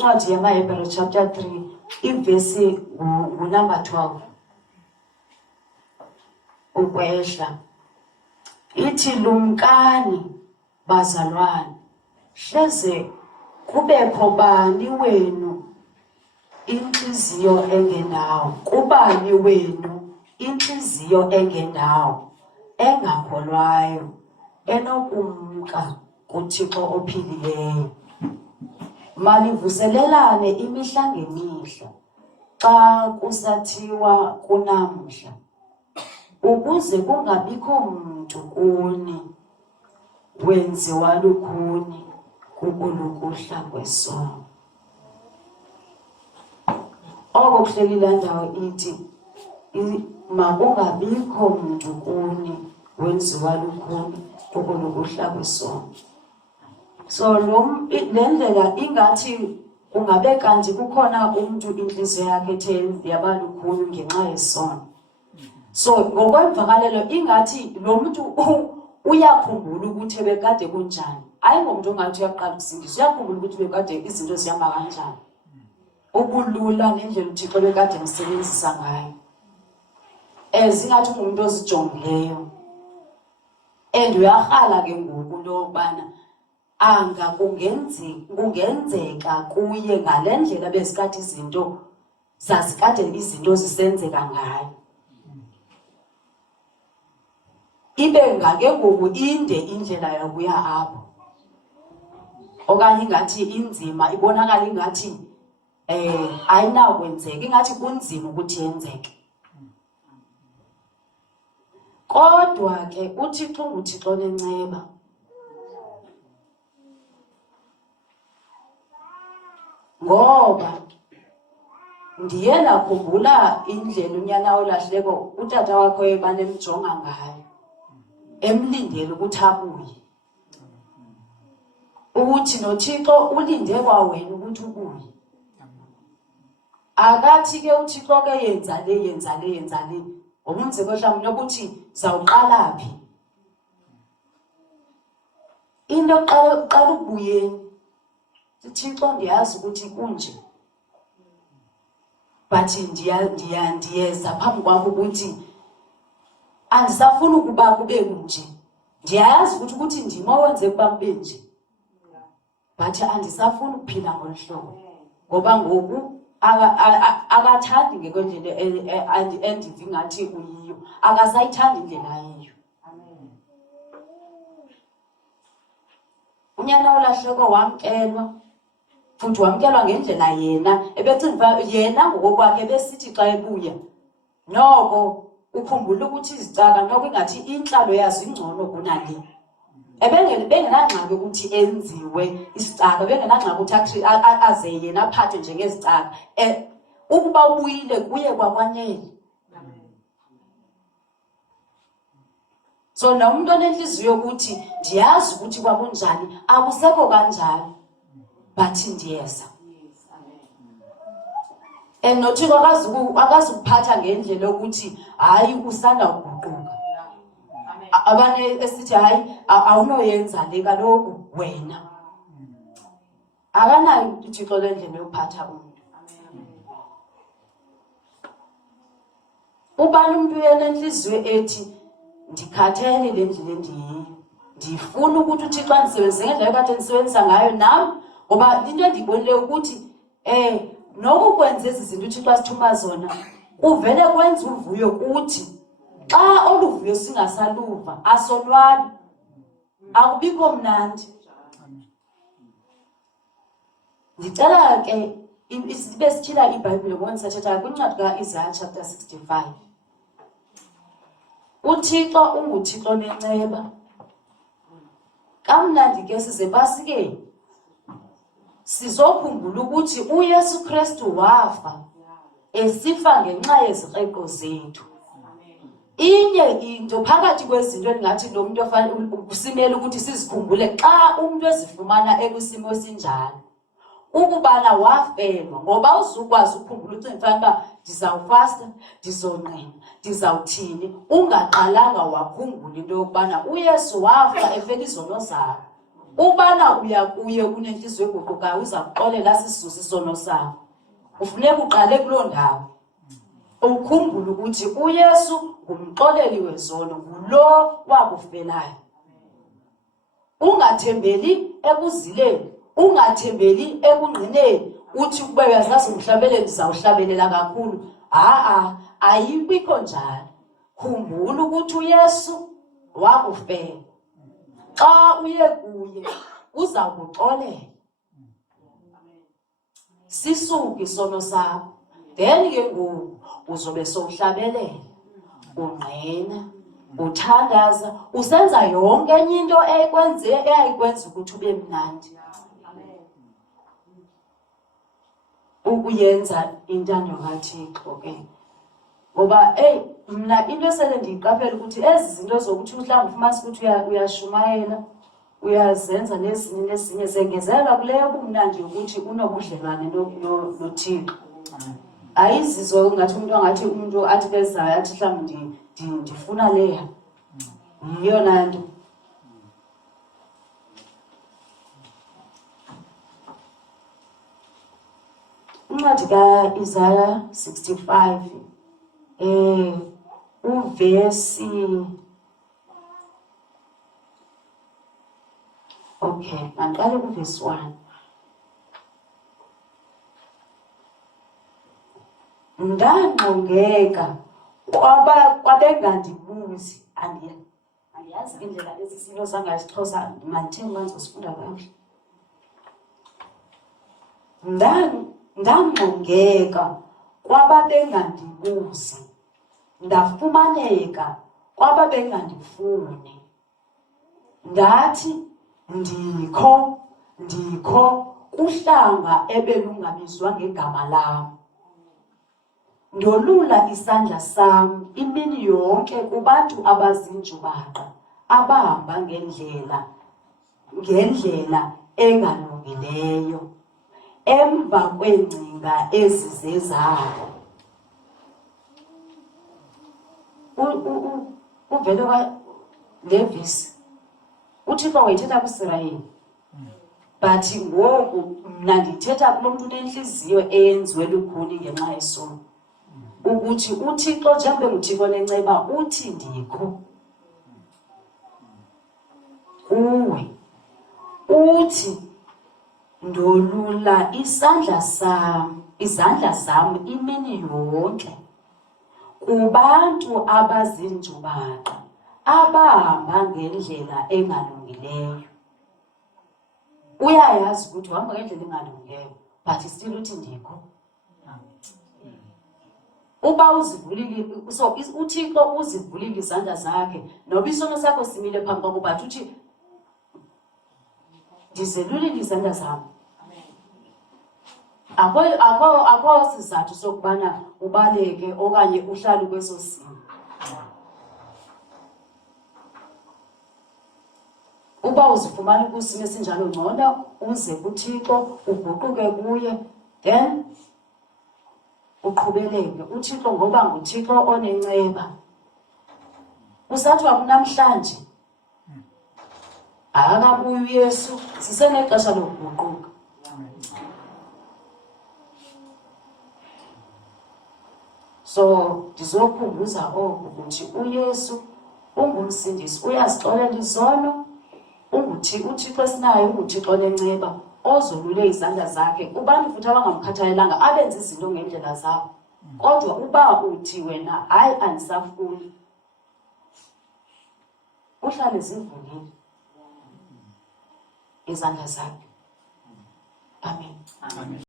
incwadi yamaHebrew chapter 3 ivesi number 12 ukwehla ithi lumkani bazalwane hleze kubekho bani wenu inhliziyo engenawo kubani wenu inhliziyo engenawo engakholwayo enokumka kuThixo ophilileyo malivuselelane imihla ngemihla xa kusathiwa kunamhla ukuze kungabikho muntu kuni wenziwa lukhuni kukulukuhla kwesono. Oko kuhleli la ndawo ithi makungabikho muntu kuni wenziwa lukhuni kukulukuhla kwesono. So lendlela ingathi kungabe kanti kukhona umuntu inhliziyo yakhe ethe yaba lukhuni ngenxa yesono. So ngokwemvakalelo ingathi lo muntu uyakhumbula ukuthi bekade kunjani. Hayi ngomuntu ongathi uyaqala ukusindiswa, uyakhumbula ukuthi bekade izinto zihamba kanjani. Ubulula nendlela uThixo bekade emsebenzisa ngayo. Ezingathi umuntu ozijongileyo. And uyakhala ke ngoku into yokubana anga kungenzeka kuye ngalendlela bezikade izinto zazikade izinto zisenzeka ngayo. Ibe ngake ngoku inde indlela yokuya apho. Okanye ingathi inzima ibonakala ingathi ayinakwenzeka ingathi kunzima ukuthi yenzeke. Kodwa ke uThixo nguThixo nenceba. Ngoba ndiye nakhumbula indlela unyana olahleko utata wakho ebanemjonga ngayo. Emlindele ukuthi abuye. Ukuthi noThixo ulinde kwa wena ukuthi ubuye. Akathi ke uThixo ke yenza le. Umuntu mhlawumbe nokuthi zawuqala phi. Into qala ubuye. uThixo ndiyazi ukuthi kunje. But ndiyeza phambi kwakho ukuthi andisafuna ukuba kube kunje. Ndiyazi ukuthi ndimo wenze kuba kube nje. But andisafuna ukuphila ngolhlobo. Ngoba ngoku akathandi ngekwendlela endivi ngathi uyiyo. Akasayithandi indlela yiyo. Amen. Unyana olahleko wamkelwa. Futhi wamkelwa ngendlela yena ebecinga yena ngokwakhe besithi xa ebuya. Noko ukhumbula ukuthi izicaka noko ingathi inhlalo yazo ingcono kunale. Bengenangxaki ukuthi enziwe isicaka, bengenangxaki ukuthi aze yena aphathe njengezicaka. Ukuba ubuyile kuye kwakwanele. So nomuntu onenhliziyo ukuthi ndiyazi ukuthi kwakunjani, akusekho kanjalo. But ndiyeza. Nothixo akazukuphatha ngendlela yokuthi hayi usanda ukuguquka. Abane esithi hayi awunoyenza le kaloku wena. Akanayo uThixo lendlela yokuphatha umuntu. Ubani umuntu yenhliziyo ethi ndikhathele le ndlela endiyiyo. Ndifuna ukuthi uThixo andisebenzise ngendlela ekade ndisebenzisa ngayo nami. Ngoba into endibonile ukuthi nokukwenza izinto uThixo asithuma zona uvele kwenza uvuyo kuthi xa oluvuyo singasaluva asonwabi akubikho mnandi. Ndicela ke isibe sithila iBhayibhile ngoba sithatha kwincwadi kaIsaiah chapter 65. uThixo unguThixo nenceba. Kamnandi ke size basike sizokhumbula ukuthi uYesu Kristu wafa esifa ngenxa yezikreko zethu. Inye into phakathi kwezinto engathi lo muntu ofanele usimele ukuthi sizikhumbule xa umuntu ezifumana ekwisimo esinjalo. Ukubana wafelwa ngoba uzukwazi ukukhumbula ucinga mfana ndizawufasta, ndizonqena, ndizawuthini ungaqalanga wakhumbula into yokubana uYesu wafa efela izono zakho. ubana uya kuye unenhliziyo eguqukayo uza kuxolela sisusa isono sakho. Ufuneka uqale kuloo ndawo ukhumbule ukuthi uYesu ngumxoleli wezono, ngulo wakufelayo. Ungathembeli ekuzileni, ungathembeli ekungqineni uthi kube uyazazi umhlabeleli ndizawuhlabelela kakhulu. Ayikho njalo. Khumbula ukuthi uYesu wakufela. Xa uye kuye uza kuxolela. Sisuke isono sakho. Then ke ngoku uzobe sowuhlabelela, ungqina, uthandaza, usenza yonke enye into eyayikwenza ukuthi ube mnandi. Ukuyenza intando kaThixo ke. Ngoba mna into esele ndiyiqaphela ukuthi ezi zinto zokuthi mhlawumbe ufumanise ukuthi uyashumayela, uyazenza nezinye zengezela kuleyo kumnandi ukuthi unobudlelwane noThixo. Ayizizo ungathi umuntu athi bezayo athi mhlawumbe ndifuna leya. Yiyona nto. Incwadi ka-Isaya 65 uvesi mandiqale kuvesi 1. Ndangqongeka kwabengandibuzi. Andiyazi indlela ezisilo zangaSixhosa, mandithini manzosifunda kakuhle. Ndangqongeka kwababengandibuzi, ndafumaneka kwababengandifuni. Ndathi ndikho kuhlanga ebelungabizwa ngegama lam. Ndolula isandla sam imini yonke kubantu abazinjubaqa, abahamba ngendlela engalungileyo, emva kweengcinga ezizezabo. Uvele levis uThixo wayethetha kwiSirayeli, but ngoku mna ndithetha kulo mntu unenhliziyo eyenziwe lukhuni ngenxa yesono. Ukuthi uThixo njengoba nguThixo nenceba uthi ndikho kuwe. Uthi ndolula izandla zam imini yonke kubantu abazinjubaqa, abahamba ngendlela engalungileyo. Uyayazi ukuthi uhamba ngendlela engalungileyo, but still uthi ndikho. Uba uzivulile, so uThixo uzivulile izandla zakhe, noba isono sakho simile phambi kwakho, but uthi ndizelulile izandla zam. Akho sizathu sokubana ubaleke okanye uhlale kweso simo. Uba uzifumana kusimo esinjalo, ngcono uze kuThixo, uguquke kuye, then uqhubeleke. uThixo ngoba nguThixo onenceba. Usathi wakunamhlanje akabuyi uYesu, sisenexesha lokuguquka. So ndizokhumbuza oku ukuthi uYesu ungumsindisi, uyazixolela izono. uThixo esinayo unguThixo onenceba ozolule izandla zakhe. Ubani futhi abangamkhathalelanga abenza izinto ngendlela zabo, kodwa uba uthi wena hayi andisafuni, uhlale zivulile izandla zakhe. Amen.